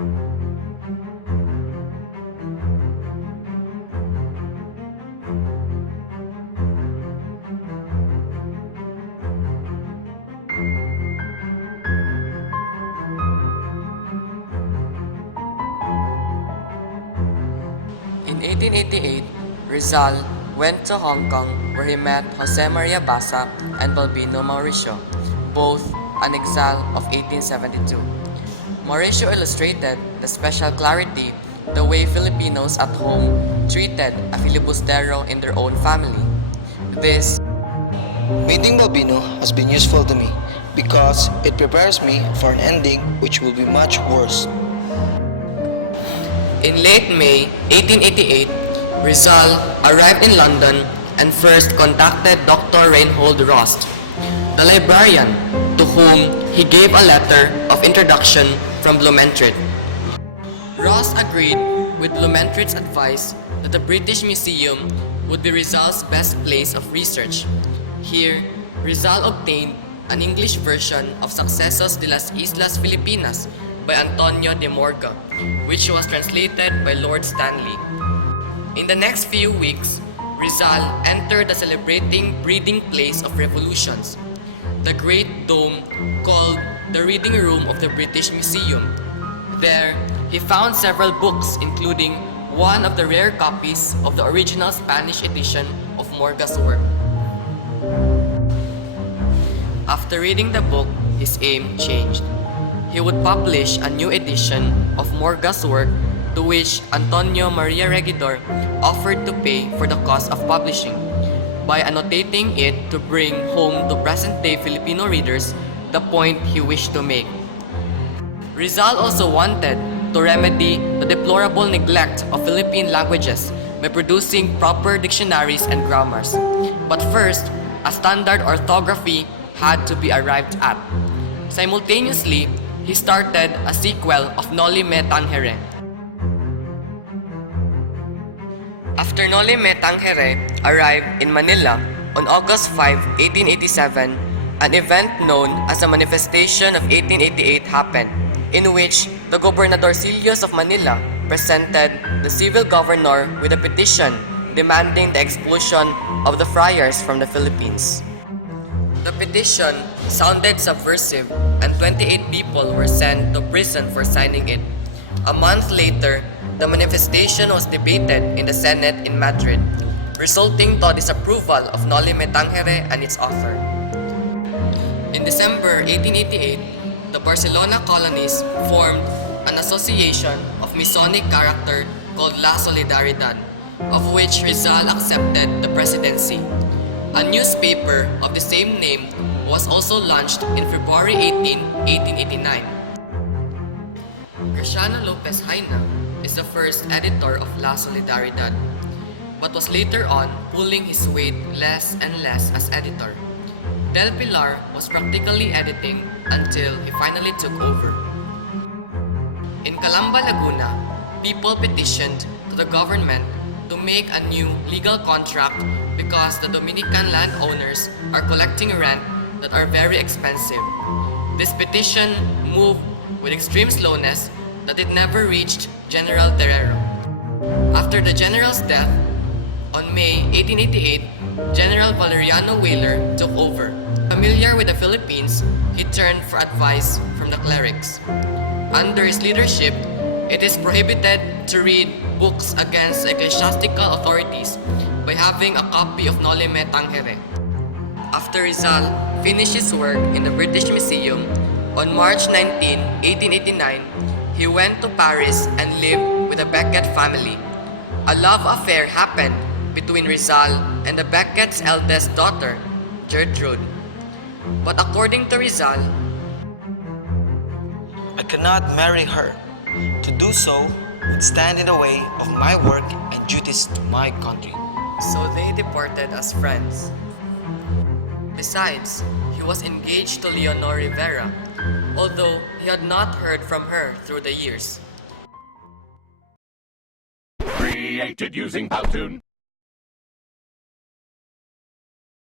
In 1888, Rizal went to Hong Kong where he met Jose Maria Basa and Balbino Mauricio, both an exile of 1872. Mauricio illustrated the special clarity the way Filipinos at home treated a filibustero in their own family. This Meeting Balbino has been useful to me because it prepares me for an ending which will be much worse. In late May 1888, Rizal arrived in London and first contacted Dr. Reinhold Rost, the librarian to whom he gave a letter of introduction from Blumentritt. Rost agreed with Blumentritt's advice that the British Museum would be Rizal's best place of research. Here, Rizal obtained an English version of Sucesos de las Islas Filipinas by Antonio de Morga, which was translated by Lord Stanley. In the next few weeks, Rizal entered the celebrating breeding place of revolutions, the Great Dome called the Reading Room of the British Museum. There, he found several books including one of the rare copies of the original Spanish edition of Morga's work. After reading the book, his aim changed. He would publish a new edition of Morga's work to which Antonio Maria Regidor offered to pay for the cost of publishing by annotating it to bring home to present-day Filipino readers the point he wished to make. Rizal also wanted to remedy the deplorable neglect of Philippine languages by producing proper dictionaries and grammars. But first, a standard orthography had to be arrived at. Simultaneously, he started a sequel of Noli Me Tangere. After Noli Me Tangere arrived in Manila on August 5, 1887, an event known as the Manifestation of 1888 happened, in which the Gobernadorcillos of Manila presented the civil governor with a petition demanding the expulsion of the friars from the Philippines. The petition sounded subversive and 28 people were sent to prison for signing it. A month later, the manifestation was debated in the Senate in Madrid, resulting to disapproval of Noli Me Tangere and its author. In December 1888, the Barcelona colonies formed an association of Masonic character called La Solidaridad, of which Rizal accepted the presidency. A newspaper of the same name was also launched in February 18, 1889. Graciano Lopez Haina is the first editor of La Solidaridad, but was later on pulling his weight less and less as editor. Del Pilar was practically editing until he finally took over. In Calamba, Laguna, people petitioned to the government to make a new legal contract because the Dominican landowners are collecting rent that are very expensive. This petition moved with extreme slowness that it never reached General Terrero. After the general's death, on May 1888, General Valeriano Weyler took over. Familiar with the Philippines, he turned for advice from the clerics. Under his leadership, it is prohibited to read books against ecclesiastical authorities by having a copy of Noli Me Tangere. After Rizal finished his work in the British Museum, on March 19, 1889, he went to Paris and lived with the Becket family. A love affair happened between Rizal and the Becket's eldest daughter, Gertrude. But according to Rizal, I cannot marry her. To do so would stand in the way of my work and duties to my country. so they departed as friends. Besides, he was engaged to Leonor Rivera, although he had not heard from her through the years. Created using Powtoon.